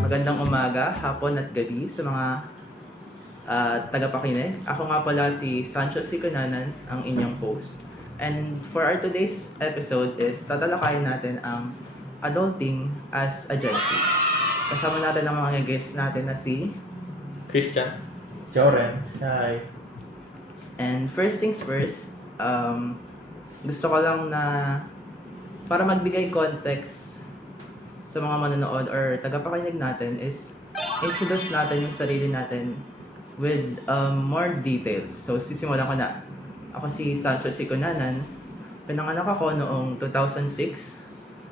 Magandang umaga, hapon at gabi sa mga tagapakinig. Ako nga pala si Sancho Sikonanan, ang inyong host. And for our today's episode is tatalakayin natin ang adulting as a Gen Z. Kasama natin ang mga guests natin na si... Christian. Jorens, hi. And first things first, gusto ko lang na para magbigay context sa mga manonood or tagapakinig natin is introduce natin yung sarili natin with more details. So sisimulan ko na. Ako si Sancho Sikonanan. Pinanganak ako noong 2006.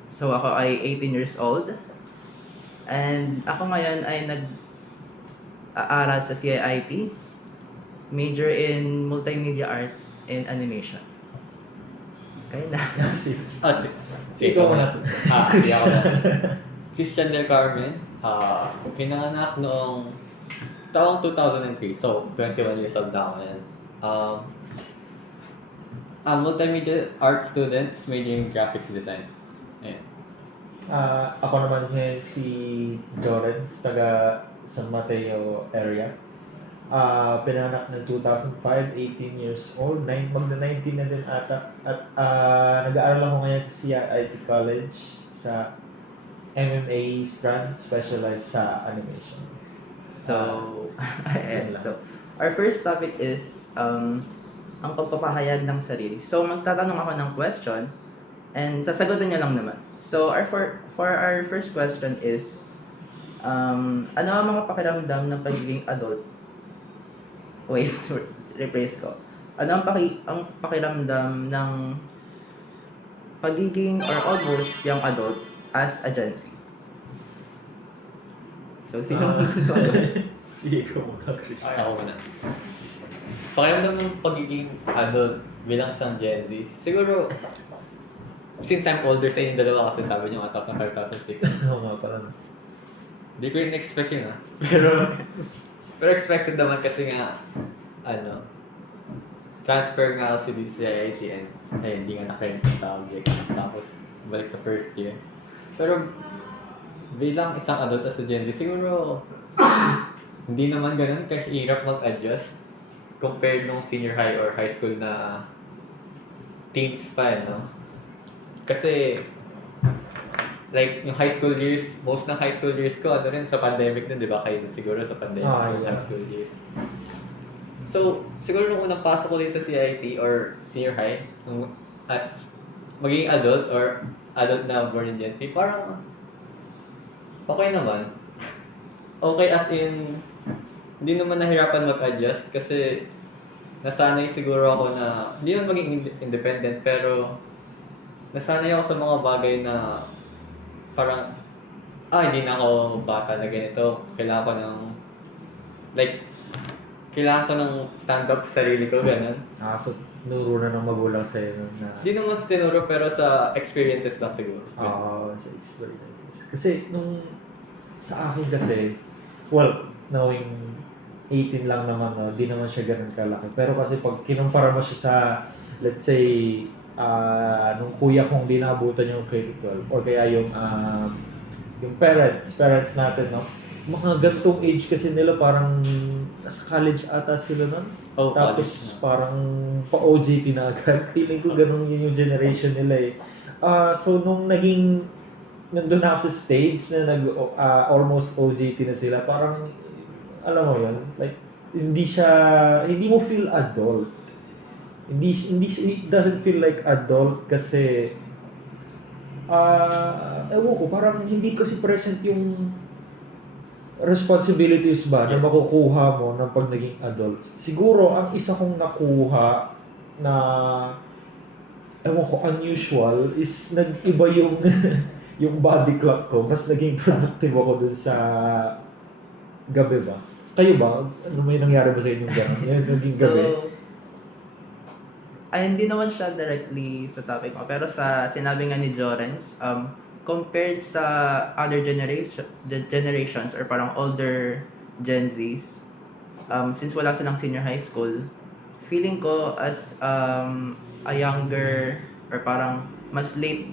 So ako ay 18 years old. And ako ngayon ay nag-aaral sa CIIT. Major in Multimedia Arts and Animation. Kaya na. Ikaw muna. Hindi ako na. Christian Del Carmen. Pinanganak noong taong 2003. So, 21 years old na ako yan. Multimedia art students majoring in graphics design. Ayan. Ako naman si Jorens, taga San Mateo area. Pinanganak ng 2005, 18 years old, magna-19 na din ata. At nag-aaral ako ngayon sa CIIT College sa MMA strand, specialized sa animation. So, ayan. So, our first topic is ang pagpapahayag ng sarili. So, magtatanong ako ng question and sasagutin niyo lang naman. So, for our first question is ano ang mga pakiramdam ng pagiging adult? Wait, rephrase ko. Ano ang pakiramdam ng pagiging or almost young adult as a Gen Z? So, sino ang susunod? Sige ko muna, Christian. Ako muna. Pakiramdam ng pagiging adult bilang isang Gen Z. Siguro, since I'm older sa inyong dalawa kasi sabi niyo 2005, 2006. Oo nga, parang. Hindi ko rin expect yun Pero expected naman kasi nga, transfer nga ako dito sa IIT and hindi nga na-current yung subject. Tapos, balik sa first year. Pero, bilang isang adult as a Gen Z, siguro, hindi naman ganun kahirap mag-adjust compared nung senior high or high school na teens pa, no? Kasi, like, yung high school years, most ng high school years ko, rin, sa pandemic din, di ba? Kayo din siguro sa pandemic ng high school years. So, siguro nung unang pasok ko dito sa CIT or senior high, as maging adult or adult na born in Gen Z, parang okay naman. Okay as in, hindi naman nahirapan mag-adjust kasi nasanay siguro ako na, hindi naman maging independent, pero nasanay ako sa mga bagay na parang, hindi na ako bata na ganito. Kailangan ko ng stand-up sa sarili ko, gano'n. So, nuro na ng magulang sa'yo nun na... Hindi naman sa tinuro, pero sa experiences lang siguro. Sa experiences. Kasi, sa akin kasi, well, knowing 18 lang naman, no, di naman siya ganun kalaki. Pero kasi pag kinumpara mo siya sa, let's say, nung kuya kong di naabutan yung critical or kaya yung parents natin, no, mga gantong age kasi nila parang nasa college ata sila nun. Tapos parang pa-OJT na agad. Feeling ko ganun yun yung generation nila eh. So nung nandun na ako sa stage na almost OJT na sila, parang alam mo yun, like hindi mo feel adult. It doesn't feel like adult kasi ewan ko, parang hindi kasi present yung responsibilities ba na makukuha mo ng pag naging adults. Siguro, ang isa kong nakuha na ewan ko, unusual is nag-iba yung yung body clock ko. Mas naging productive ako dun sa gabi ba? Kayo ba? Ano may nangyari ba sa inyong gano'n? Yung naging gabi? Hindi naman siya directly sa topic ko, pero sa sinabi nga ni Jorens, compared sa other generations or parang older Gen Zs, since wala silang senior high school, feeling ko as a younger or parang mas late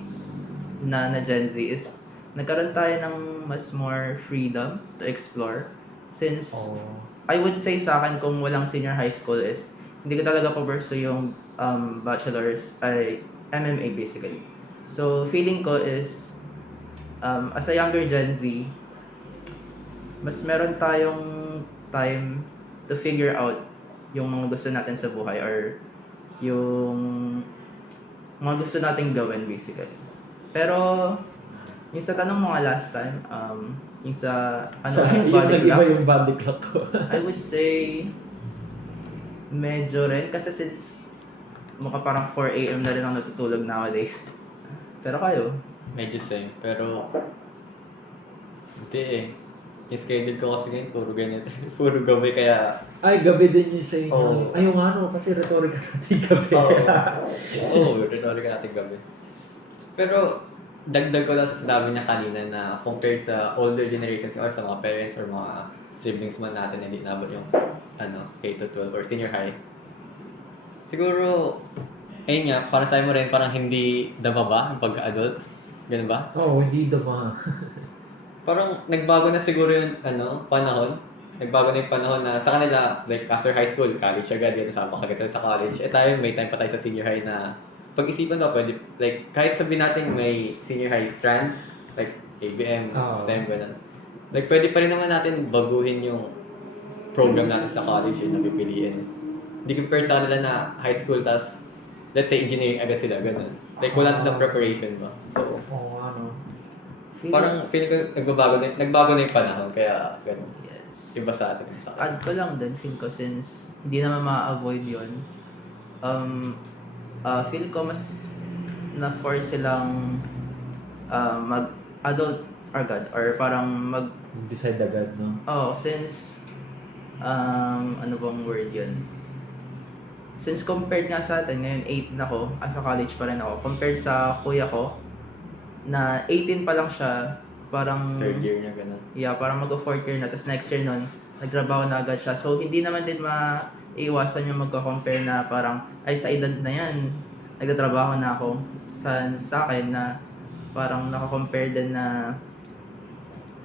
na Gen Z is nagkaroon tayo ng mas more freedom to explore. Since Oh. I would say sa akin kung walang senior high school is hindi ko talaga pursue yung bachelor's ay MMA basically. So feeling ko is as a younger Gen Z, mas meron tayong time to figure out yung mga gusto natin sa buhay or yung mga gusto nating gawin basically. Pero yung sa tanong mo nga last time, yung sa So, yung yung body nag-iba clock, yung body clock ko. I would say medyo rin kasi since mukha parang 4 AM na rin ako natutulog nowadays. Pero kayo? Medyo same, pero hindi eh. Yung schedule ko kasi ngayon, puro ganito. Puro gabi kaya... Ay, gabi din yung sa inyo. Oo. Ay, yung ano, kasi rhetoric natin gabi. Oo, rhetoric natin gabi. Pero, dagdag ko lang sa sinabi niya kanina na compared sa older generations or sa mga parents or mga siblings man natin na hindi nabot yung K-12 or senior high. Siguro, ayun nga, para sa mo rin, parang hindi dama ba yung pagka-adult? Ganun ba? Oo, hindi dama. Parang nagbago na siguro yung panahon. Nagbago na yung panahon na sa kanila, like after high school, college agad, yun, sama ka agad sa college. Eh tayo, may time pa tayo sa senior high na pag-isipan ba, pwede, like kahit sabihin natin may senior high strands, like ABM, Oo. STEM, ganun. Like pwede pa rin naman natin baguhin yung program natin sa college yun na pipiliin. Hindi compared sa kanila na high school, tas let's say engineering agad sila, ganun. Like wala silang preparation ba. So, Oo, ano. parang feeling ko nagbago na yung panahon, kaya ganun. Yes. Iba sa atin. Sa Add ko lang din, feel ko since hindi naman ma-avoid yun, feel ko mas na-force silang mag-adult agad or parang Decide agad, no? since ano bang word yun? Since compared nga sa atin, ngayon 8 na ako, asa college pa rin ako, compared sa kuya ko, na 18 pa lang siya, parang third year na ganun. yeah, parang mag-4th year na, tapos next year nun, nagtrabaho na agad siya. So, hindi naman din maiiwasan yung magko-compare na parang, ay, sa edad na yan, nagtatrabaho na ako. Sa akin na parang nakakompare din na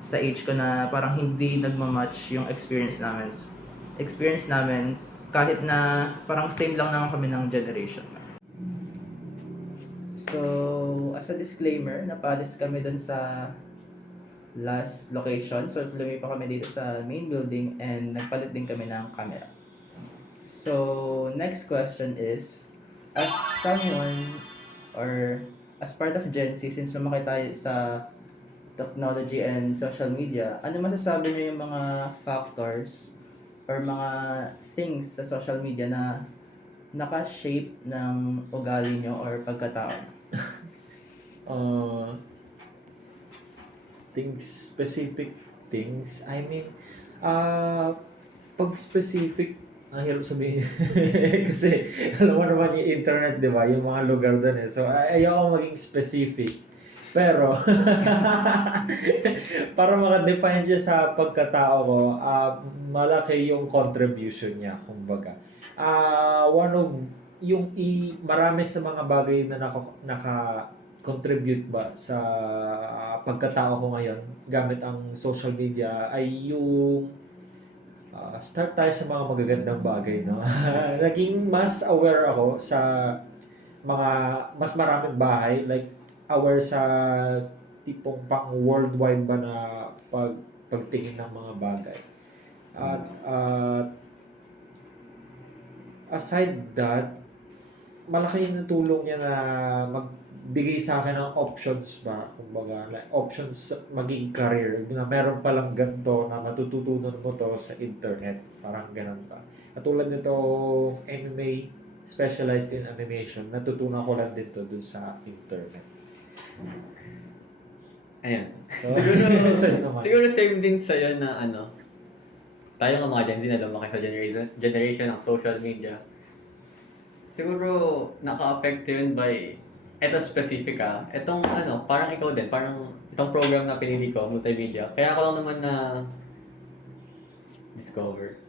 sa age ko na parang hindi nagmamatch yung experience namin. Kahit na parang same lang naman kami ng generation. So, as a disclaimer, napalis kami dun sa last location. So, lumipat kami dito sa main building and nagpalit din kami ng camera. So, next question is, as someone or as part of Gen Z, since lumaki tayo sa technology and social media, ano masasabi niyo yung mga factors or mga things sa social media na naka-shape ng ugali nyo or pagkatao? Specific things. I mean, pag specific, ang hirap sabihin. Kasi, alam mo naman yung internet, di ba? Yung mga lugar doon eh. So, ayoko maging specific. Pero, para maka-define siya sa pagkatao ko, malaki yung contribution niya, kumbaga. One of, marami sa mga bagay na naka-contribute ba sa pagkatao ko ngayon, gamit ang social media, ay yung start tayo sa mga magagandang bagay, no? Naging mas aware ako sa mga mas maraming bahay, like aware sa tipong pang worldwide ba na pagtingin ng mga bagay. At aside that, malaki yung tulong niya na magbigay sa akin ng options ba, kumbaga, like options maging career, na meron palang ganito na matututunan mo to sa internet, parang ganun ba. Katulad nito MMA, specialized in animation, natutunan ko lang dito dun sa internet. Ayan. So, Siguro same din sa'yo na tayo nga mga Gen Z na lumaki sa generation ng social media. Siguro naka-affect yun by etong specific etong parang ikaw din, parang itong program na pinili ko, multimedia. Kaya ako lang naman na-discover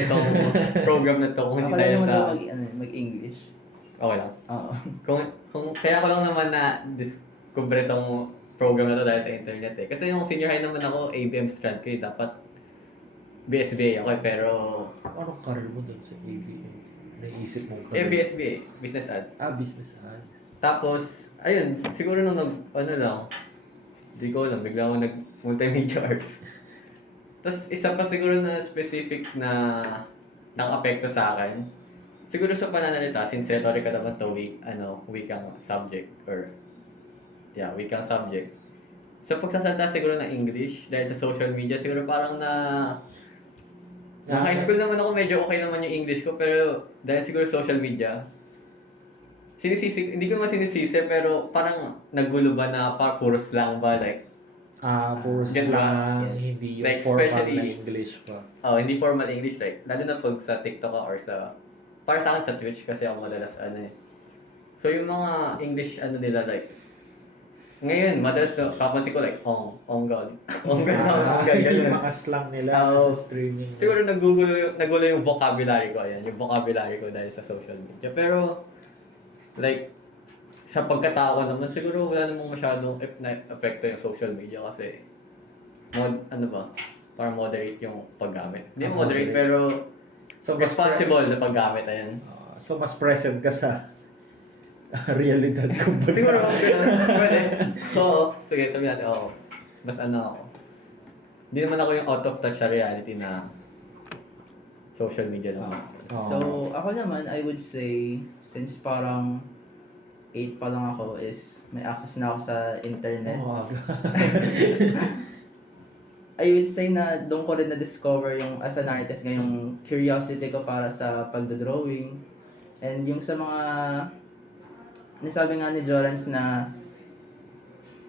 itong program na to kung hindi tayo sa... mag-English. Okay lang. Oo. Kung kaya ko lang naman na discover itong program na to dahil sa internet eh. Kasi yung senior high naman ako, ABM strand ko eh. Dapat BSBA ako eh, pero... Anong career mo dun sa ABM? Naisip mong career? BSBA, business ad. Business ad. Tapos, ayun, siguro nung ano lang, di ko alam, bigla ako nag-multimedia arts. Tapos isa pa siguro na specific na nang-apekto sa akin, siguro sa pananalita, since rhetoric ka naman to, wikang subject, or, wikang subject. Sa pagsasalita siguro ng English, dahil sa social media, siguro parang na high school naman ako, medyo okay naman yung English ko, pero dahil siguro social media, hindi ko naman sinisisi, pero parang nagulo ba na puro slang ba, like, Puro Gets ba? slang, Yes. hindi yung Like, formal especially- na English pa. hindi formal English, like, lalo na pag sa TikTok ka or para sa akin sa Twitch, kasi ako madalas So yung mga English nila, like, ngayon, madalas na, papansin ko, like, god, god, Yung ganyan. mga slang nila Oo. sa streaming. Siguro nagulo yung vocabulary ko, ayan, yung vocabulary ko dahil sa social media. Pero, like, sa pagkatao ko naman, siguro wala namang masyadong epekto yung social media kasi, parang moderate yung paggamit. Hindi moderate, pero So, mas responsible na paggamit, ayan. so, mas present ka sa realidad kumbaga. Siguro, pwede. So, sige, sabihin natin, oo. Mas ako. Hindi naman ako yung out of touch sa reality na social media naman. So, ako naman, I would say, since parang 8 pa lang ako, is may access na ako sa internet. I would say na doon ko rin na-discover yung as an artist yung curiosity ko para sa pagdodrawing. And yung sa mga nasabi nga ni Jorans na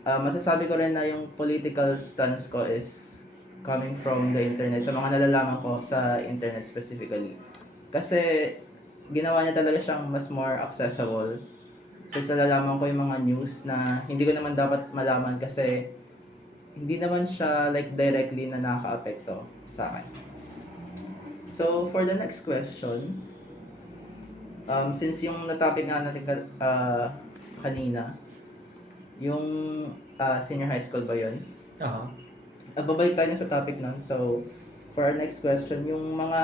masasabi ko rin na yung political stance ko is coming from the internet, sa mga nalalaman ko sa internet specifically. Kasi ginawa niya talaga siyang mas more accessible. Kasi nalalaman ko yung mga news na hindi ko naman dapat malaman kasi hindi naman siya like directly na nakaka-apekto sa akin. So, for the next question, since yung na-topic nga natin kanina, yung senior high school ba yun? Babalik tayo sa topic nun. So, for our next question, yung mga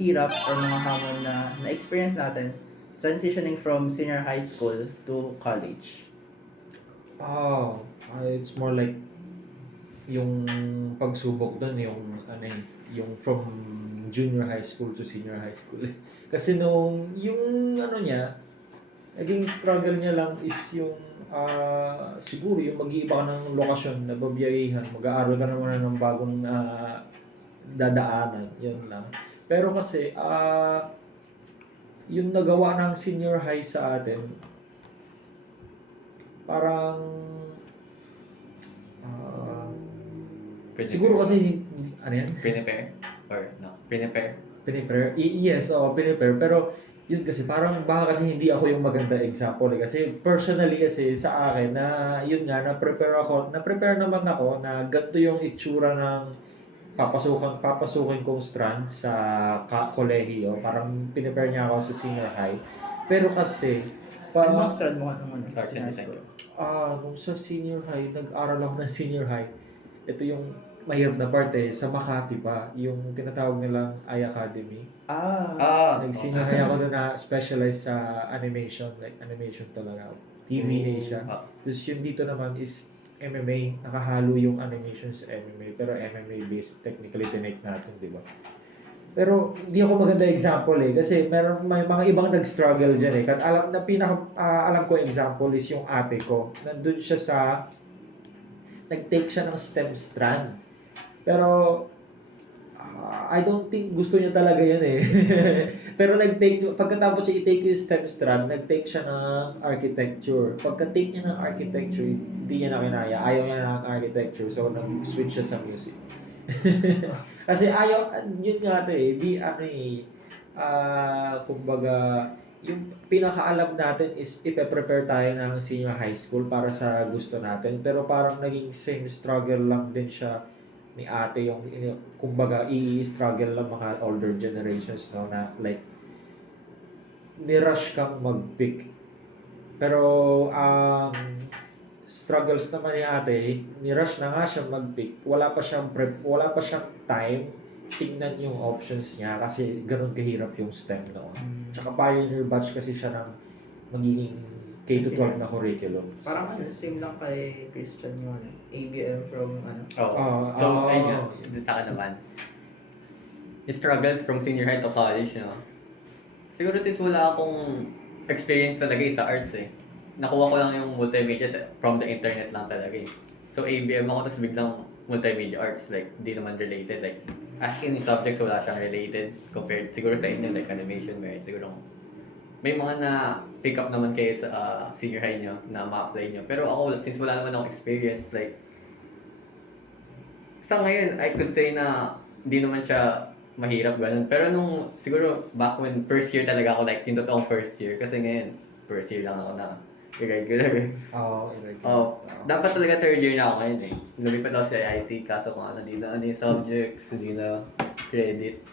hirap or mga hamon na na-experience natin transitioning from senior high school to college. It's more like yung pagsubok doon, yung from junior high school to senior high school. Kasi yung naging struggle niya lang is yung siguro yung mag-iiba ka ng lokasyon na babiyahihan, mag-aaral ka naman ng bagong dadaanan, yun lang. Pero kasi yung nagawa ng senior high sa atin, parang siguro kasi ano yan? Prepare? Or no? Prepare? Yes, prepare. Pero yun kasi parang baka kasi hindi ako yung maganda example kasi personally kasi sa akin na yun nga na-prepare naman ako na ganito yung itsura ng papasukin kong strand sa kolehiyo. Parang pinipare niya ako sa senior high. Pero kasi Ano ang strand mo nung Art and senior high design. school? nung sa senior high, nag-aral ako ng senior high. Ito yung mahirap na part sa Makati pa, yung tinatawag nilang iAcademy. Nag-senior high ako doon na specialized sa animation, like animation talaga. TVA siya. Tapos yung dito naman is MMA, nakahalo yung animation sa MMA, pero MMA based technically tinake natin, di ba? Pero hindi ako maganda example kasi may mga ibang nag-struggle diyan Kasi alam ko example is yung ate ko. Nandun siya nag-take siya ng STEM strand. Pero I don't think gusto niya talaga yun Pero pagkatapos siya i-take yung STEM strand, nag-take siya ng architecture. Pagka-take niya ng architecture, hindi niya na kinaya. Ayaw niya ng architecture. So, nag-switch siya sa music. Kasi yun nga kumbaga, yung pinakaalam natin is ipe-prepare tayo ng senior high school para sa gusto natin. Pero parang naging same struggle lang din siya ni ate kumbaga i-struggle lang mga older generations na like ni-rush kang mag-pick. Pero ang struggles naman ni ate, ni-rush na nga siya mag-pick. Wala pa siyang time tingnan yung options niya kasi ganun kahirap yung STEM noon. Tsaka pioneer batch kasi siya ng magiging K-12 na curriculum. Parang ano, same lang kay Christian yun. ABM from ano. Oo. So, ayun nga, dun sa akin naman. Struggles from senior high to college, no? Siguro since wala akong experience talaga sa arts eh. Nakuha ko lang yung multimedia from the internet lang talaga eh. So, ABM ako, tapos biglang multimedia arts, like, di naman related. Like, as in subjects, wala siyang related compared siguro sa inyo, like animation, meron siguro may mga na pick up naman kayo sa senior high nyo na ma-apply nyo. Pero ako, since wala naman akong experience, like, sa ngayon, I could say na hindi naman siya mahirap ganun. Pero nung, siguro, back when first year talaga ako, like, yung totoong first year. Kasi ngayon, first year lang ako na irregular eh. Dapat talaga third year na ako ngayon eh. Lumipat ako sa IT, kaso kung ano yung subjects, hindi na credit.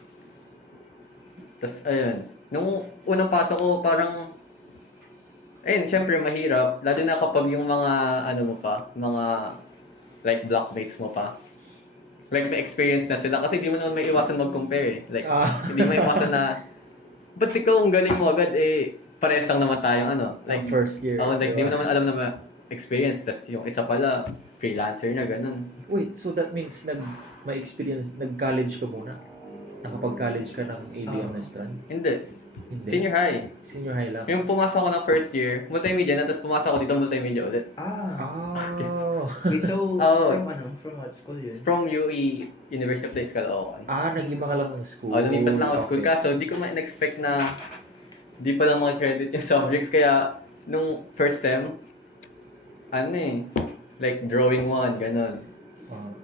Tapos, ayun. Nung unang pasok ko, parang, ayun, syempre mahirap. Lalo na kapag yung mga, ano mo pa, mga, like, blockmates mo pa. Like, may experience na sila. Kasi di mo naman may iwasan mag-compare eh. Like, hindi mo iwasan na, ba't ikaw ang galing mo agad eh, parehas lang naman tayong ano. Like, first year. Like, di mo naman alam na experience. Tapos yung isa pala, freelancer na, ganun. Wait, so that means may experience, nag-college ka muna? Nakapag-college ka ng ABM na strand? Hindi. Hindi. Senior high. Senior high lang? Yung pumasok ako ng first year, multimedia na, tapos pumasok ako dito multimedia ulit. Okay, so, Oh. from what school yun? From UE, University of Caloocan. Nag-iba ka lang ng school. Lumipat lang ako school. Kaso, di ko ma-expect na di pa lang mga credit yung subjects. Kaya, nung first sem, ano eh, like drawing 1, ganun.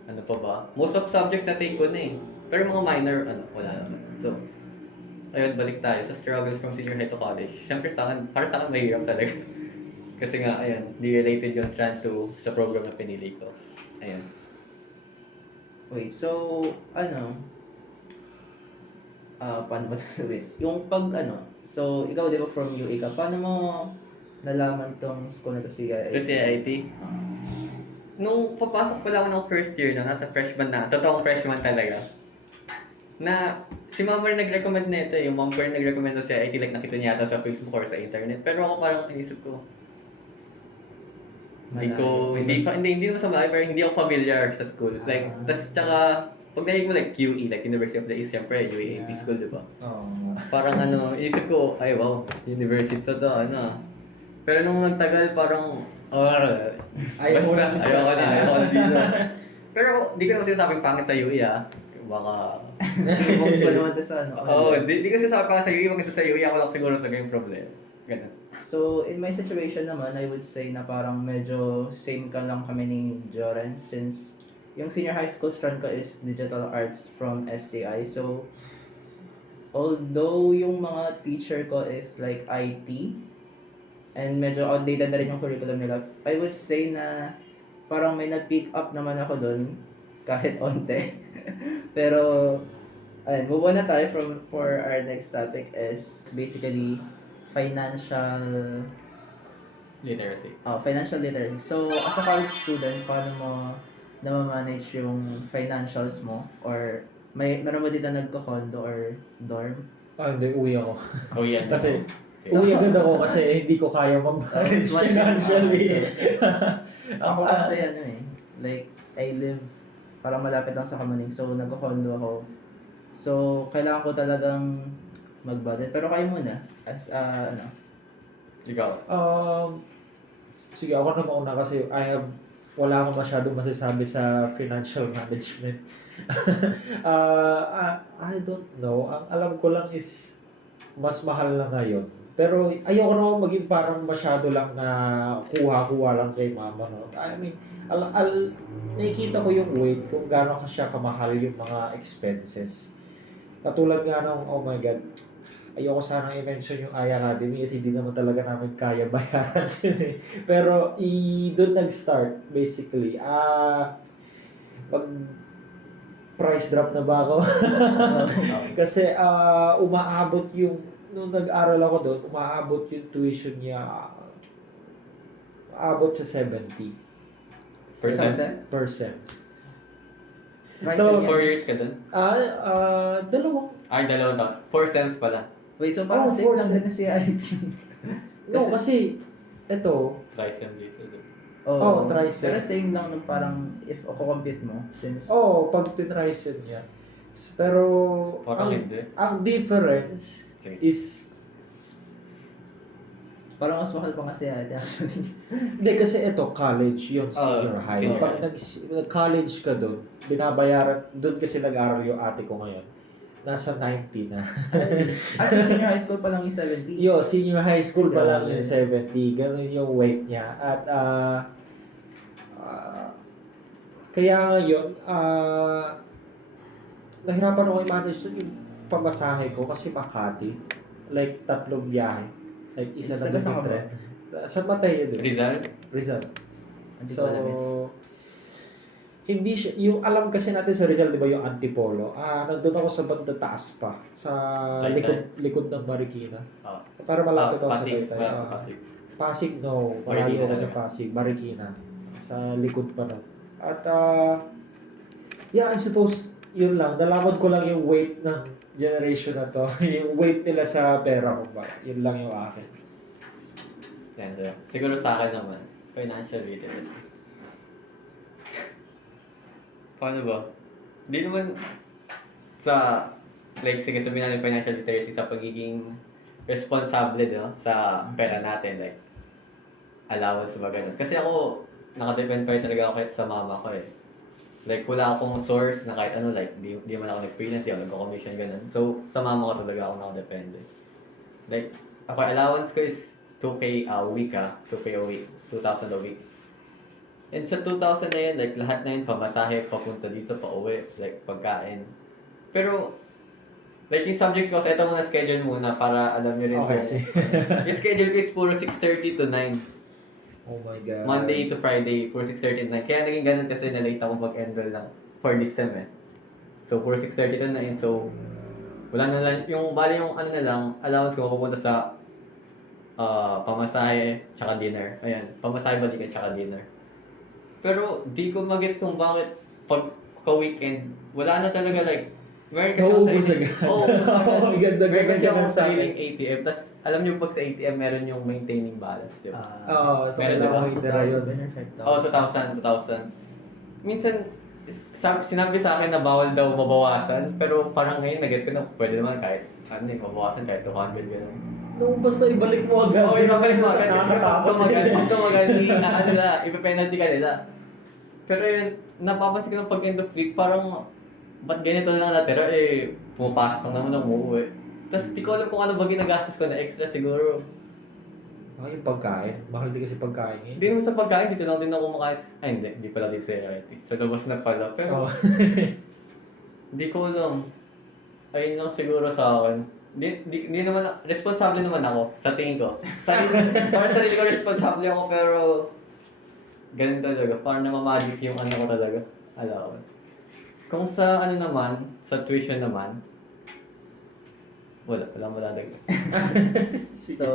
Ano pa ba? Most of subjects na take ko na eh. Pero mga minor, wala naman. So, ayun, balik tayo sa struggles from senior high to college. Siyempre sa akin, para sa akin mahirap talaga. Kasi nga, ayun, di related yung strand to sa program na pinili ko. Ayun. Wait, so, paano ba ito gawin? Yung pag, so, ikaw di ba from UA ka, paano mo nalaman tong school na to si Kasi IT, nung papasok pa lang ako ng first year, no, nasa freshman na, totoong freshman talaga, na si Mama rin nag-recommend na ito, yung mom ko rin nag-recommend na si IT, like nakita niya yata sa Facebook or sa internet. Pero ako parang inisip ko, hindi naman sa malayo, pero hindi ako familiar sa school. Like, tas tsaka, pag narinig mo like QE, like University of the East, siyempre, UAAP school, di ba? Parang inisip ko, ay wow, university to, Pero nung nagtagal, parang, Ayaw mo na si ayaw ko na dito. Pero di ko naman sinasabing pangit sa UE baka... Box pa naman to sa di ko sinasabing pangit sa UE, maganda sa UE, ako lang siguro sa yung problem. Ganun. So, in my situation naman, I would say na parang medyo same ka lang kami ni Joren since yung senior high school strand ko is digital arts from STI. So, although yung mga teacher ko is like IT, and medyo outdated na rin yung curriculum nila, I would say na parang may nag-pick up naman ako doon kahit onte. Pero, ayun, move on na tayo for our next topic is basically financial Literacy. financial literacy. So, as a college student, paano mo na-manage yung financials mo? Or meron ba dito nagko-condo or dorm? Hindi, uwi ako. Oh, yeah. Kasi, uwi agad ako kasi hindi ko kaya mag-manage financially. Ako kasi like, I live parang malapit lang sa Kamuning. So, nagko-condo ako. So, kailangan ko talagang mag-budget. Pero kayo muna, as Ikaw? Sige, ako na mauna kasi wala akong masyadong masasabi sa financial management. I don't know. Ang alam ko lang is mas mahal na ngayon. Pero ayoko naman maging parang masyado lang na kuha-kuha lang kay mama. No? I mean, nakikita ko yung weight kung gaano siya kamahal yung mga expenses. Katulad nga nung, oh my God, ayoko sana i-mention yung Aya Academy kasi hindi naman talaga namin kaya bayaran yun eh. Pero doon nag-start basically. Mag price drop na ba ako? Kasi umaabot yung nung nag-aral ako doon, umaabot yung tuition niya, aabot sa 70 Percent? per sem. Price So, yan. 4 years ka dun? Dalawang. Ay, 2 taon. 4 sems pala. Wait, so parang Oh, same lang 4 din si IT. No, kasi, ito, Try sem dito. Oh, trice. Pero same lang nung parang if ako compute mo, since pag tinrisen niya. Pero, Parang hindi. ang difference Sige. is, parang mas mahal pa nga si IT actually. hindi kasi ito, college, yung senior high. senior Pag nag-college ka doon, binabayaran, doon kasi nag-aral yung ate ko ngayon. Nasa 90 na. As in senior high school pa lang yung 70. Senior high school pa lang Grabe. yung 70. Ganun yung weight niya. At, kaya ngayon, nahirapan ako i-manage doon yung pamasahe ko kasi Makati. Like, 3 biyahe. Like, isa na Taga saan ka ba? tren. Sa Mateo doon. Rizal? Rizal. Hindi So, ko alam yun. hindi siya, yung alam kasi natin sa Rizal, di ba, yung Antipolo, nandun ako sa banda taas pa, sa Taytay? likod ng Marikina. Ah. Para malapit ako sa Pasig. Taytay. Wala sa Pasig. Pasig, no. Malayo Marikina ako sa na. Pasig. Marikina. Sa likod pa nun. At, I suppose, yun lang. Nalaman ko lang yung weight ng generation na to. Yung weight nila sa pera ko ba. Yun lang yung akin. Yan, yan. Siguro sa akin naman, financial literacy. Paano ba? Hindi naman sa, like, sige sabihin natin financial literacy sa pagiging responsable sa pera natin, like, allowance ba ganun. Kasi ako, nakadepend pa rin talaga ako kahit sa mama ko eh. Like, wala akong source na kahit ano, like, di man ako nag-freelance, di ako nag-commission, ganun. So, sa mama ko talaga ako nakadepende. Like, ako, allowance ko is 2K a week 2K a week, 2,000 a week. And sa 2,000 na yun, like, lahat na yun, pamasahe, papunta dito, pauwi, like, pagkain. Pero, like, yung subjects ko, sa ito muna schedule muna para alam nyo rin. Okay, kung- sige. yung schedule ko is puro 6:30 to 9. Oh my God. Monday to Friday, puro 6:30 to 9. Kaya naging ganun kasi na-late ako mag-enroll lang for this sem eh. So, puro 6:30 to 9. So, wala na lang, yung bali yung ano na lang, allowance ko pupunta sa pamasahe, tsaka dinner. Ayan, pamasahe, balikan, tsaka dinner. Pero, di ko magets kung bakit pag ka-weekend, wala na talaga like, meron kasi ako Nauubos sarili- agad. Oo, ubos agad. Oh my God, Meron kasi ganun akong sa akin. sariling ATM. Tapos, alam niyo pag sa ATM, meron yung maintaining balance, di ba? So Meron kailangan diba? ko itira yun. 2,000 Oo, 2,000. Minsan, sinabi sa akin na bawal daw mabawasan, pero parang ngayon nag-gets ko na pwede naman kahit mabawasan kahit 200 gano'n. Nung basta ibalik mo agad. Oo, ibabalik mo agad kasi pag Nakakatakot. tumagal, nila, ipa-penalty ka nila. Pero yun, napapansin ko ng pag end of week, parang ba't ganito lang natira pumapasok lang naman ng umuwi. Tapos di ko alam kung ano ba ginagastos ko na extra siguro. Baka yung pagkain. Mahal din kasi pagkain eh. Hindi naman sa pagkain, dito lang din ako kumakain. Ay hindi pala dito sa RIT. Sa labas na pala. Pero Oh. hindi ko alam. Ayun lang siguro sa akin. Di naman, responsable naman ako sa tingin ko. Para sarili ko responsable ako pero ganun talaga. Parang namamagic yung ano ko talaga. Allowance. Kung sa ano naman, sa tuition naman, walang malalagay. So,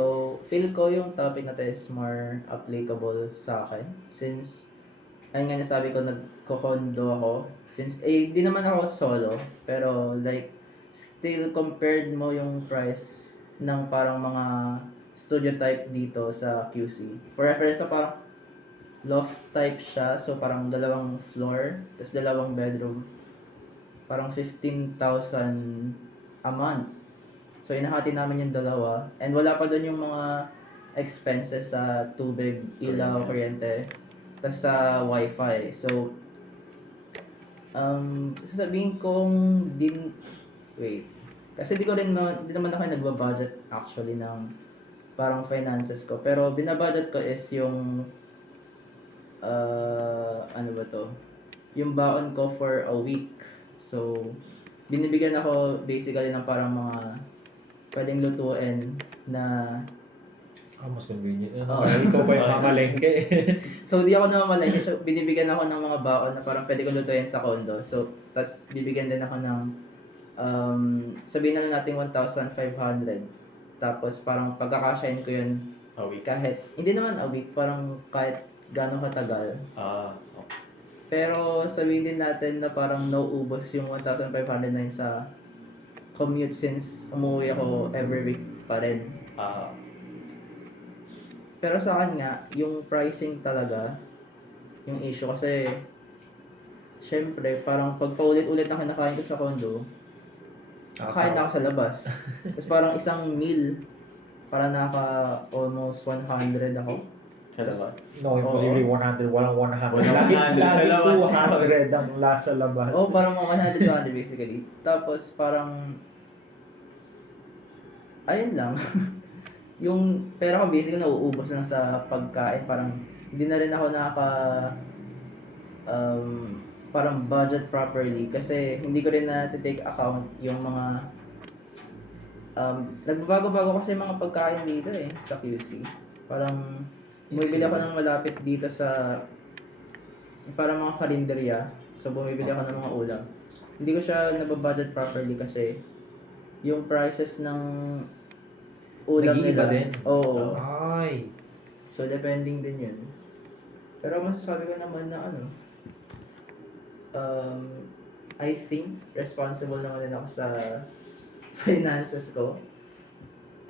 feel ko yung topic na to is more applicable sa akin. Since, ayun nga nasabi ko, nagko-condo ako. Since, di naman ako solo. Pero, like, still compared mo yung price ng parang mga studio type dito sa QC. For reference na parang loft type siya. So, parang 2 floor, tapos 2 bedroom. Parang 15,000 a month. So, inahati namin yung 2. And wala pa doon yung mga expenses sa tubig, ilaw, kuryente. Tapos sa wifi. So, sasabihin kong wait. Kasi di naman ako nagbabudget actually ng parang finances ko. Pero binabudget ko is yung, ano ba to? Yung baon ko for a week. So, binibigyan ako basically ng parang mga pwedeng lutuin na Mas convenient. Oo. Ikaw pa yung mamalengke. so di ako namamalengke. So, binibigyan ako ng mga baon na parang pwede ko lutuin sa condo. So, tas bibigyan din ako ng sabihin na natin 1,500 Tapos parang pagkakasyahin ko yun A week. kahit, hindi naman a week, parang kahit gano'ng katagal. Okay. Pero sabihin din natin na parang nauubos yung 1,509 sa commute since umuwi ako every week pa rin. Ah, Pero sa akin nga, yung pricing talaga, yung issue kasi, syempre, parang pag paulit-ulit na kinakain ko sa condo, kain na ako sa labas. Tapos parang isang meal, para naka almost 100 ako. sa labas. No, imposible 100. Walang 100. Lagi, 100 sa lagi labas. 200 ang lasa labas. Oo, parang mga 100 basically. Tapos parang, ayun lang. Yung pera ko basically nauubos lang sa pagkain. Parang hindi na rin ako parang budget properly kasi hindi ko rin na take account yung mga nagbabago-bago kasi yung mga pagkain dito sa QC. Parang bumibili ako ng malapit dito sa parang mga karinderya. So bumibili ako ng mga ulam. Hindi ko siya nababudget properly kasi yung prices ng ulam Nag-iiba nila. din? Oo. Ay. So depending din yun. Pero masasabi ko naman na I think responsible naman din ako sa finances ko.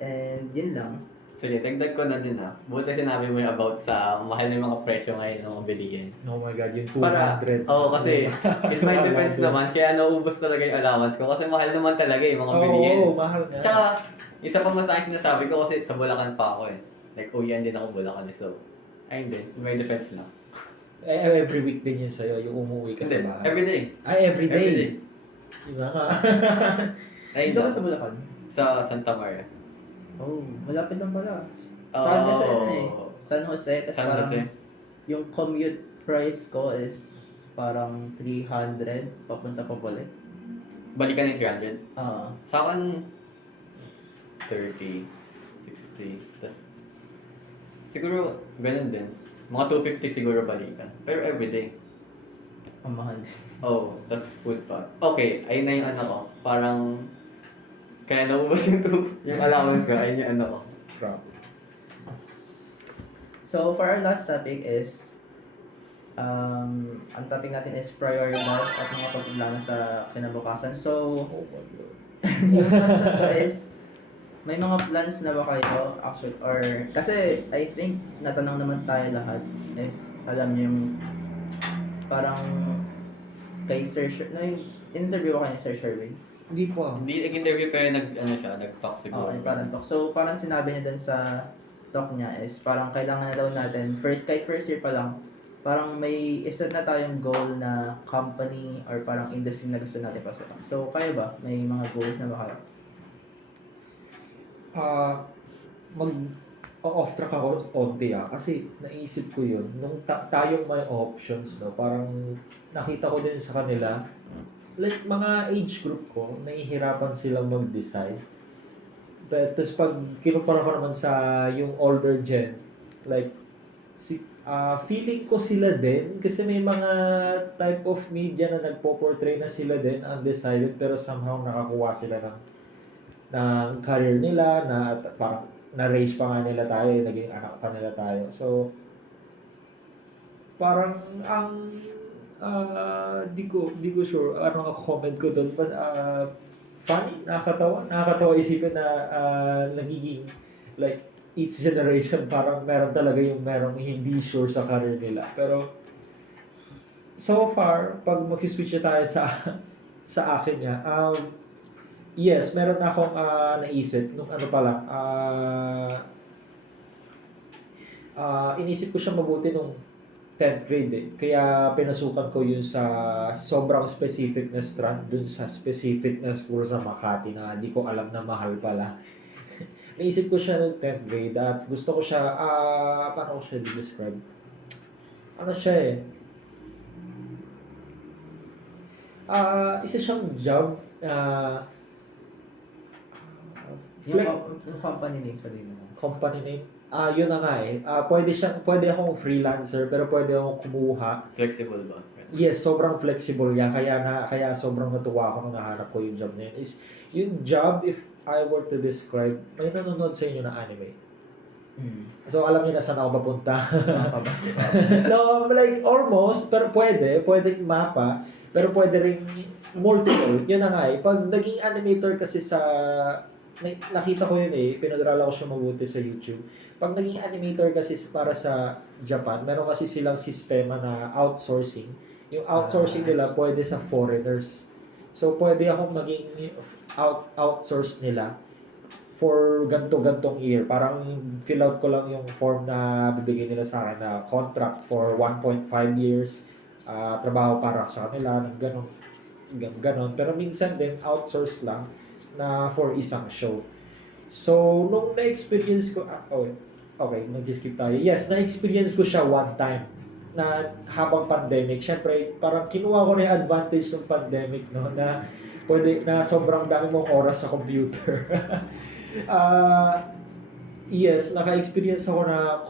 And yun lang. Sige, dagdag ko na din Buti sinabi mo yung about sa mahal na yung mga presyo ngayon ng mga bilihin. Oh my God, yung 200. Kasi in my defense naman, kaya nauubos talaga yung allowance ko kasi mahal naman talaga yung mga bilihin. Oo, mahal nga. Tsaka, isa pa mas aking sinasabi ko kasi sa Bulacan pa ako Like, uwian din ako Bulacan So, ayun din, in my defense na. Every week din yun sa'yo, yung umuwi ka sa Hindi, bahay. everyday. Ay, every day. Everyday. Yun na nga. Ayun Dito ka lang. sa Bulacan? Sa Santa Maria. Oh, malapit lang pala. Oo. Saan kasi San Jose. Tapos San parang Jose. yung commute price ko is parang 300 papunta pa balik. Balikan yung 300. Ah, Sa akin, 30, 60, tas siguro, ganun din. Mga 250 siguro balikan. Pero everyday. ang mahal. Oh, tas food pass. Okay, ayun na yung ano ko. Parang, kaya naubos yung allowance ko, ayun yung ano ko. Grabe. So, for our last topic is, ang topic natin is prioritize at mga pagplano sa kinabukasan. So, Oh my God. yung plans na to is, may mga plans na ba kayo actually, or, kasi I think natanong naman tayo lahat if alam niyo yung parang kay Sir interview ko kay Sir Sherwin. Hindi pa. Hindi nag-interview pero nag-talk siguro. Okay, parang talk. So, parang sinabi niya dun sa talk niya is parang kailangan na daw natin, kahit first year pa lang, parang may isa na tayong goal na company or parang industry na gusto natin pasukan. So, kayo ba? May mga goals na ba kayo? Off track ako onti kasi naisip ko yun nung tayong may options parang nakita ko din sa kanila like mga age group ko nahihirapan silang mag-decide but tapos pag kinumpara ko naman sa yung older gen like feeling ko sila din kasi may mga type of media na nagpo-portray na sila din undecided pero somehow nakakuha sila ng career nila na parang na-raise pa nga nila tayo, naging anak pa nila tayo. So, parang ang di ko sure ano ang comment ko doon but funny, nakakatawa isipin na nagiging like each generation parang meron talaga yung merong hindi sure sa career nila. Pero so far, pag mag-switch na tayo sa akin niya, yes, meron na akong naisip nung ano pa lang. Inisip ko siya mabuti nung 10th grade Kaya pinasukan ko yun sa sobrang specific na strand dun sa specific na school sa Makati na di ko alam na mahal pala. Naisip ko siya nung 10th grade at gusto ko siya, paano ko siya describe? Ano siya isa siyang job, Yung company name sabihin mo. company name. Yun na nga pwede akong freelancer pero pwede akong kumuha. Flexible ba? Yes, sobrang flexible kaya sobrang natuwa ako nung nahanap ko yung job na yun. Is yung job if I were to describe, may nanonood sa inyo na anime. Mm. So, alam niyo na saan ako papunta. Mapa ba? No, like almost, pero pwede mapa, pero pwede ring multiple. Yun na nga eh. Pag naging animator kasi sa, nakita ko yun eh, pinag-aralan ko siya mabuti sa YouTube. Pag naging animator kasi para sa Japan, meron kasi silang sistema na outsourcing. Yung outsourcing nila pwede sa foreigners. So, pwede akong maging outsource nila for gantong year. Parang fill out ko lang yung form na bibigay nila sa akin na contract for 1.5 years, trabaho para sa kanila, ganon. Pero minsan din, outsource lang na for isang show. So, nung na-experience ko, okay, mag-skip tayo. Yes, na-experience ko siya one time na habang pandemic. Siyempre, parang kinuha ko na yung advantage ng pandemic, no, na pwede na sobrang dami mong oras sa computer. Yes, naka-experience ako na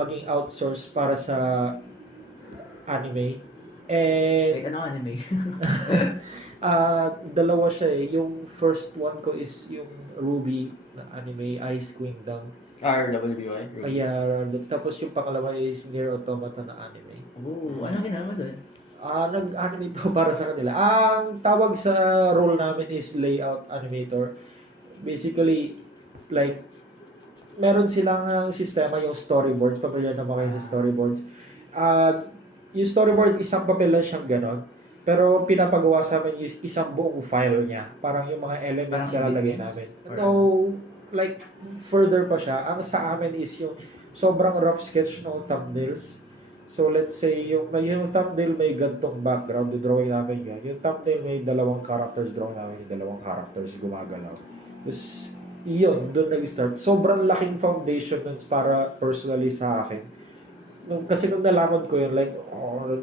maging outsource para sa anime. And Like, anong anime? dalawa siya eh. Yung first one ko is yung Ruby na anime, Ice Kingdom. RWBY. Tapos yung pangalawa is Nier Automata na anime. Oo, anong ginagawa doon? Nag-anime to para sa kanila. Ang tawag sa role namin is layout animator. Basically, like, meron silang sistema yung storyboards. Pamilyar na ba kayo sa storyboards? Yung storyboard, isang papel lang siyang ganon. Pero pinapagawa sa amin yung isang buong file niya. Parang yung mga elements na lalagay namin. No, like, further pa siya. Ang sa amin is yung sobrang rough sketch ng thumbnails. So, let's say, yung thumbnail may gantong background, drawing namin yan. Yung thumbnail may dalawang characters, drawing namin yung dalawang characters gumagalaw. Tapos, yun, doon nag-start. Sobrang laking foundation nun para personally sa akin. Kasi nung nalaman ko yun, like,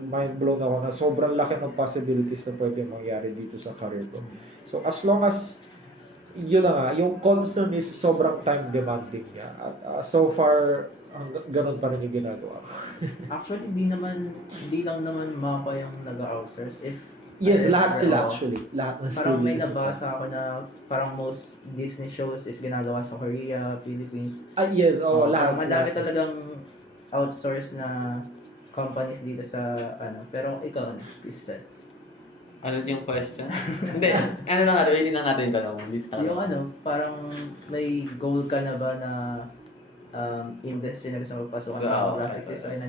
mind blown ako na sobrang laki ng possibilities na pwede mangyari dito sa career ko. So, as long as, yun na nga, yung constant is sobrang time demanding niya. At so far, ganun pa rin yung ginagawa ko. Actually, hindi lang naman mapa yung nag-outsource. Yes, lahat sila actually. Lahat ng Parang may studios. nabasa ako na parang most Disney shows is ginagawa sa Korea, Philippines. Yes, lahat. Madami talagang outsource na companies dito sa Pero ikaw, Kristen. Ano yung question? Hindi, ano lang natin, hindi lang natin tanong. Yung parang may goal ka na ba na industry na gusto mo papasukan, graphic design,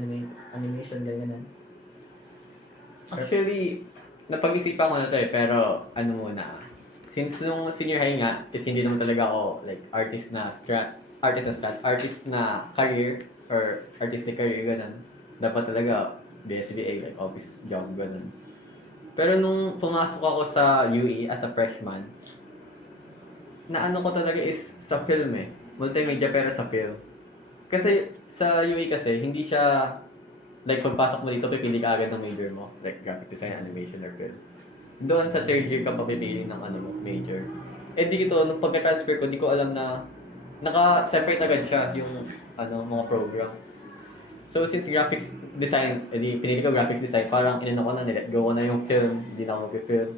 animation, ganyan. Actually, napag-isipan ko na to eh, pero ano muna. Since nung senior high nga, is hindi naman talaga ako like artist na career or artistic career, ganun. Dapat talaga BSBA, like office job, ganun. Pero nung pumasok ako sa UE as a freshman, na ano ko talaga is sa film eh. Multimedia pero sa film. Kasi sa UE kasi, hindi siya like pagpasok mo dito, pipili ka agad ng major mo. Like graphic design, animation, or film. Doon sa third year ka papipili ng major. Eh dito, nung pagka-transfer ko, di ko alam na naka-separate agad siya yung mga program. So since graphics design, pinili ko graphics design, parang inano ko na, nilet go ko na yung film, hindi na ako mag-film.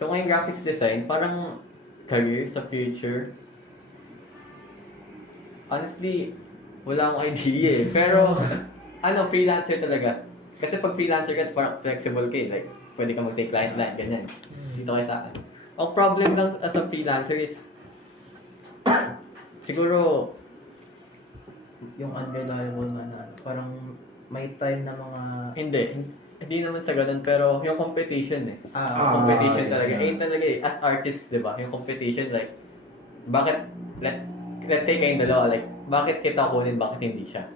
So ngayon graphics design, parang career sa future. Honestly, wala akong idea eh. Pero, freelancer talaga. Kasi pag freelancer ka, parang flexible ka eh. Like, pwede ka mag-take client, ganyan. Dito kayo sa akin. Ang problem lang as a freelancer is, siguro, Yung unreliable man parang may time na mga... Hindi naman sa ganun, pero yung competition eh. Competition talaga. Ayun talaga eh. As artists, di ba? Yung competition, like, bakit, let's say kayong dalawa, like, bakit kita kunin, bakit hindi siya?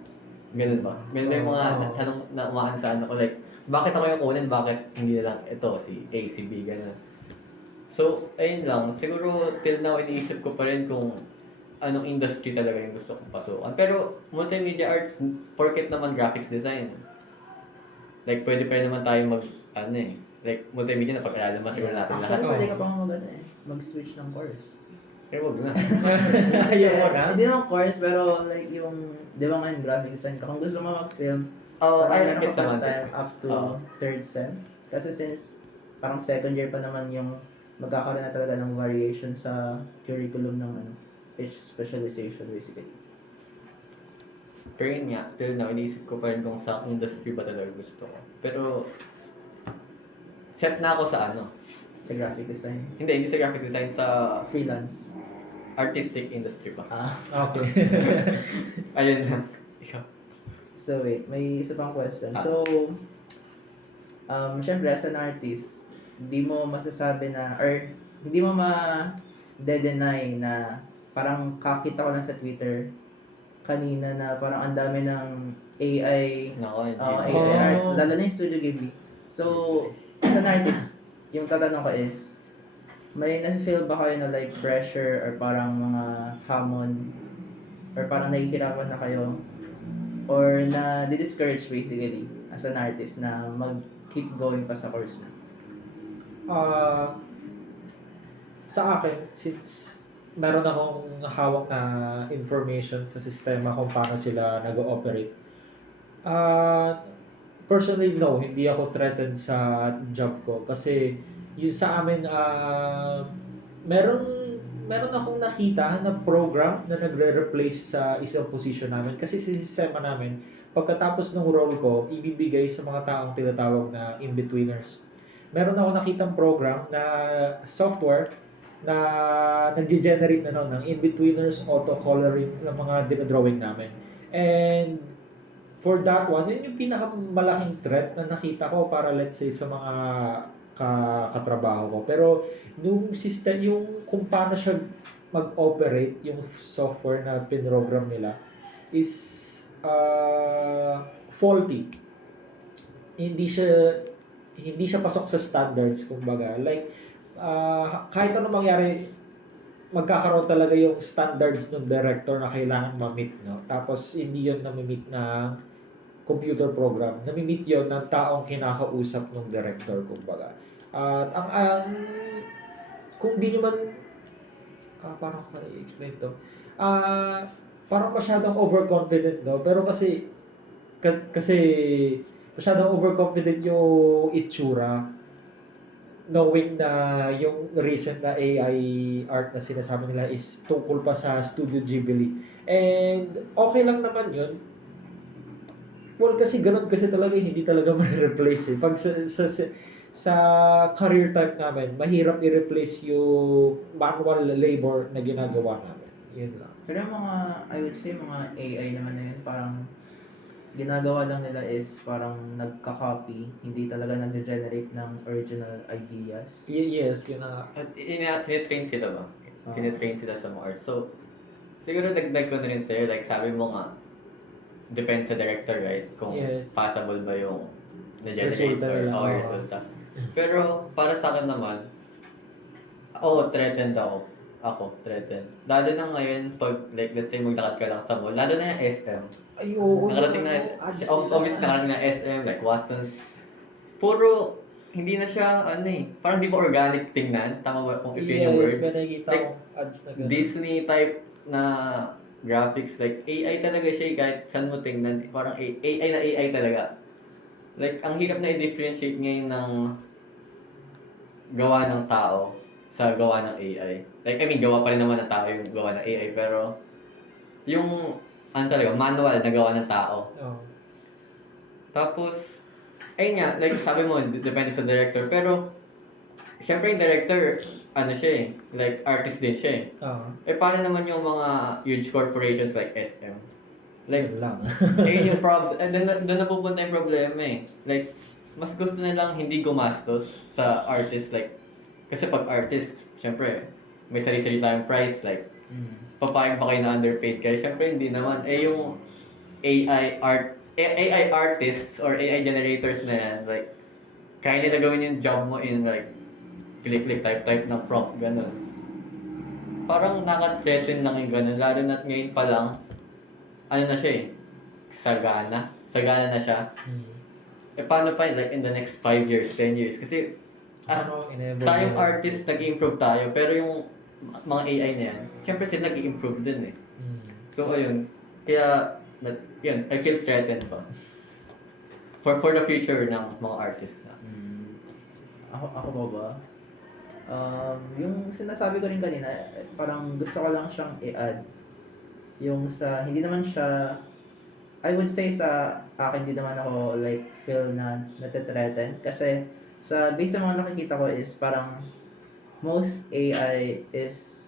Ganun ba? Ganun yung mga tanong na umaan sa ko, like, bakit ako yung kunin, bakit hindi na lang ito, si A, si B, ganun. So, ayun lang. Siguro, till now, iniisip ko pa rin kung anong industry talaga yung gusto kong pasukan. Pero, multimedia arts, forget naman graphics design. Like, pwede pa rin naman tayo like, multimedia na pag-aralan naman siguro natin lahat. Actually, pwede ka pang mag-switch ng course. Eh, wag na. Ayaw mo na? Hindi naman course, pero like yung, di ba nga yung graphic design ka, kung gusto mo mag-film, I get sa naman. time up to third sem. Kasi since parang second year pa naman yung magkakaroon na talaga ng variation sa curriculum ng each specialization basically. Pero yun nga, till now, iniisip ko pa rin kung sa industry ba talaga gusto ko. Pero, set na ako sa Sa graphic design. hindi sa graphic design, sa Freelance. artistic industry pa. Okay. Ayun lang. So wait, may isa pang question. So, syempre as an artist, hindi mo masasabi na, or hindi mo ma-deny na parang kakita ko lang sa Twitter kanina na parang ang dami ng AI, Nako, hindi. AI art, lalo na yung Studio Ghibli. So, as an artist, yung tatanong ko is, may na-feel ba kayo na like pressure or parang mga hamon or parang nahihirapan na kayo or na di-discourage basically as an artist na mag-keep going pa sa course na? Sa akin, since meron akong hawak na information sa sistema kung paano sila nag-ooperate, personally, no, hindi ako threatened sa job ko kasi yun sa amin, meron akong nakita na program na nagre-replace sa isang position namin kasi sa sistema namin, pagkatapos ng role ko, ibibigay sa mga taong tinatawag na in-betweeners. Meron ako nakitang program na software na nag-generate ng in-betweeners, auto-coloring ng mga dinodrawing namin. And for that one, yun yung pinakamalaking threat na nakita ko para let's say sa mga katrabaho ko. Pero nung system, yung kung paano siya mag-operate, yung software na pinrogram nila is faulty. Hindi siya pasok sa standards, kumbaga. Like, kahit ano mangyari, magkakaroon talaga yung standards ng director na kailangan ma-meet, no? Tapos, hindi yun na-meet ng computer program. Na-meet yun ng taong kinakausap ng director, kumbaga. At kung di nyo man, paano ko i-explain to? Parang masyadong overconfident, no? Pero kasi masyadong overconfident yung itsura, knowing na yung recent na AI art na sinasabi nila is tungkol pa sa Studio Ghibli. And okay lang naman yun. Well, kasi ganun kasi talaga, hindi talaga ma-replace eh. Pag sa career type namin, mahirap i-replace yung manual labor na ginagawa namin. Yun lang. Pero mga, I would say, mga AI naman na yun, parang ginagawa lang nila is parang nagka-copy, hindi talaga nag-generate ng original ideas. Yes, yun na. At tinitrain sila ba? Tinitrain sila sa mga art. So, siguro dagdag ko na rin sa'yo, like sabi mo nga, depends sa director, right? Kung Yes. possible ba yung na-generate Resulta nila, or oo. resulta. Pero, para sa akin naman, threatened ako. Ako, threatened. Lalo na ngayon, pag, like, let's say, maglakad ka lang sa mall, lalo na yung SM. Ay, oo. Nakarating na obvious nakarating na SM, like Watson's. Puro, hindi na siya, parang di ba organic tingnan? Tama ba kung ipin yung Yes, word? may nakikita Like, akong ads na gano'n. Disney type na graphics, like AI talaga siya kahit saan mo tingnan. Parang AI na AI talaga. Like, ang hirap na i-differentiate ngayon ng gawa ng tao sa gawa ng AI. Like, I mean, gawa pa rin naman ng tao yung gawa ng AI, pero yung, talaga, manual na gawa ng tao. Oo. Tapos, ayun nga, like sabi mo, depende sa director. Pero, syempre yung director, siya eh, like artist din siya eh. Oo. Paano naman yung mga huge corporations like SM? Like, Yun lang. ayun yung problem, doon napupunta yung problema eh. Like, mas gusto nilang hindi gumastos sa artist, like, kasi pag artist, syempre, may sarili-sarili tayong price, like, papayag ba kayo na underpaid kayo? Syempre, hindi naman. Yung AI artists or AI generators na yan, like, kaya nila gawin yung job mo in, like, click, type ng prompt, ganun. Parang naka-threaten lang yung ganun, lalo na't ngayon pa lang, na siya eh, sagana na siya. Paano pa yun, like, in the next 5 years, 10 years? Kasi, as tayong artist, nag-improve tayo, pero yung mga AI na yan, syempre sila nag-improve din eh. So, ayun. Kaya, yun, I feel threatened pa. For the future ng mga artists na. Ako ba ba? Yung sinasabi ko rin kanina, parang gusto ko lang siyang i-add. Yung sa, hindi naman siya, I would say sa akin, hindi naman ako like feel na natitreten. Kasi sa base sa mga nakikita ko is parang most AI is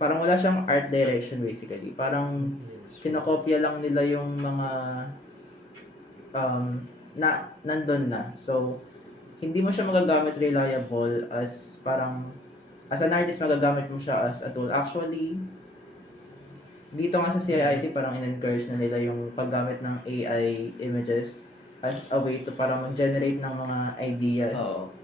parang wala siyang art direction basically. Parang kinokopya lang nila yung mga nandun na. So, hindi mo siya magagamit reliable as parang as an artist magagamit mo siya as a tool. Actually, dito nga sa CIIT parang in-encourage na nila yung paggamit ng AI images as a way to parang mag-generate ng mga ideas. Oo.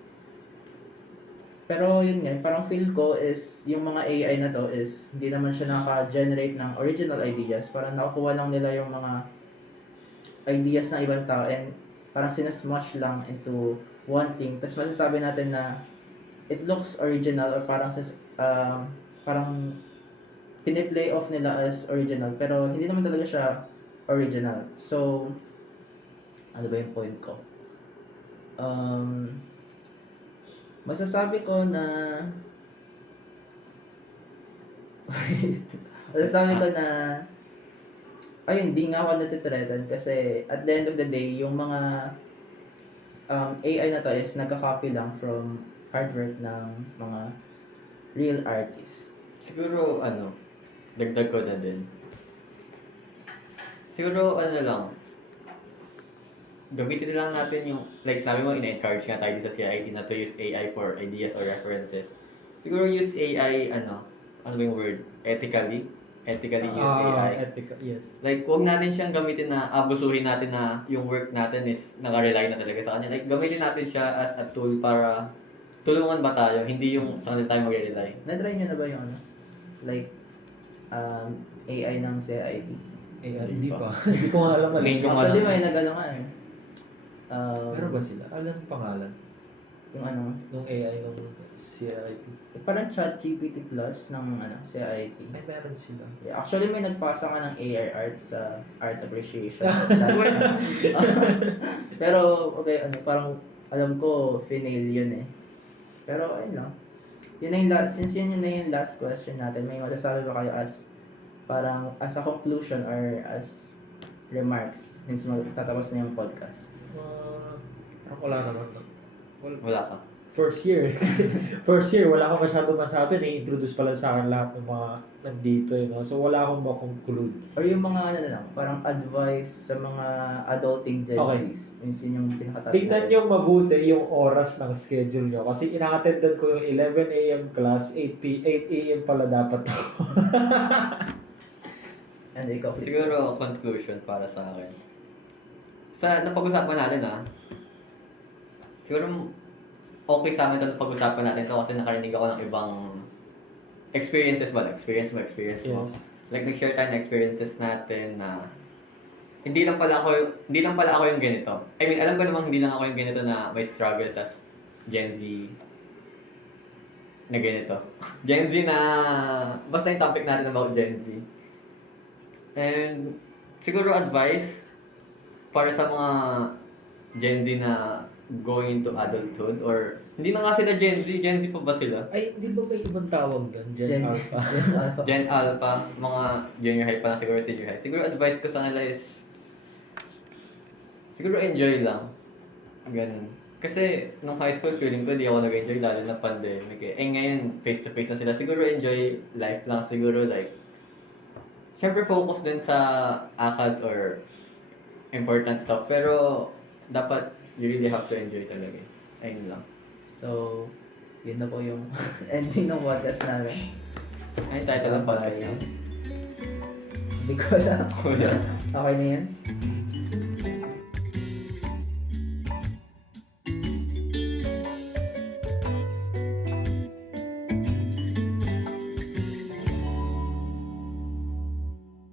Pero yun nga, parang feel ko is yung mga AI na to is hindi naman siya naka-generate ng original ideas. Parang nakukuha lang nila yung mga ideas ng ibang tao and parang sinasmush lang into one thing. Tapos masasabi natin na it looks original or parang parang piniplay off nila as original pero hindi naman talaga siya original. So, ano ba yung point ko? Masasabi ko na ayun, di nga ako natitretan kasi at the end of the day, yung mga AI na to is nagka-copy lang from artwork ng mga real artists. Siguro, dagdag ko na din. Siguro, lang, gamitin lang natin yung, like sabi mo, ina-encourage nga tayo dito sa CIT na to use AI for ideas or references. Siguro use AI, ano ba yung word? Ethically use AI. Ethical, yes. Like, huwag natin siyang gamitin na abusuhin natin na yung work natin is naka-rely na talaga sa kanya. Like, gamitin natin siya as a tool para tulungan ba tayo, hindi yung sa kanila tayo mag-rely. Na-try nyo na ba yung like AI ng CIT? Hindi pa. Hindi ko nga alam. Ngayon ko nga Actually, lang. may nag-ano nga eh. Meron ba sila? Alam ang pangalan Yung ano, nung AI nung CIT? parang ChatGPT Plus ng CIT. Ay, meron sila. Yeah, actually, may nagpasa nga ng AI art sa art appreciation class. Pero, okay, parang alam ko, final yun eh. Pero, ayun lang. Yun na yung since yun na yung last question natin, may masasabi ba kayo as parang as a conclusion or as remarks since magtatapos na yung podcast? Parang wala naman. Wala ka. First year, wala akong masyado masabi. Na-introduce pala sa akin lahat ng mga nandito. So, wala akong makonclude. Or yung mga lang, parang advice sa mga adulting Gen Okay. Zs. Since yun yung pinakatatlo. Tingnan nyo mabuti yung oras ng schedule nyo. Kasi ina-attendan ko yung 11 a.m. class, 8 a.m. pala dapat ako. And ikaw, please. Siguro, conclusion para sa akin. Sa napag-usapan natin siguro okay sa amin ito pag-usapan natin to kasi nakarinig ako ng ibang experiences ba? Experience mo. Yes. Like, nag-share tayo ng experiences natin na hindi lang pala ako yung ganito. I mean, alam ko namang hindi lang ako yung ganito na may struggles as Gen Z na ganito. Gen Z na, basta yung topic natin about Gen Z. And siguro advice para sa mga Gen Z na going into adulthood or hindi na nga sila Gen Z pa ba sila? Ay, di ba may ibang tawag doon? Gen Alpha. Gen Alpha, mga junior high pa lang siguro, senior high. Siguro advice ko sa kanila is siguro enjoy lang. Ganun. Kasi nung high school feeling ko di ako nag-enjoy lalo na pandemic eh. Eh ngayon face to face na sila. Siguro enjoy life lang siguro like syempre focus din sa ACADS or important stuff pero dapat you really have to enjoy talaga eh. Ayun lang. So, yun na po yung ending ng podcast namin. Ay, title ng podcast yun. Hindi ko alam. Okay na yan?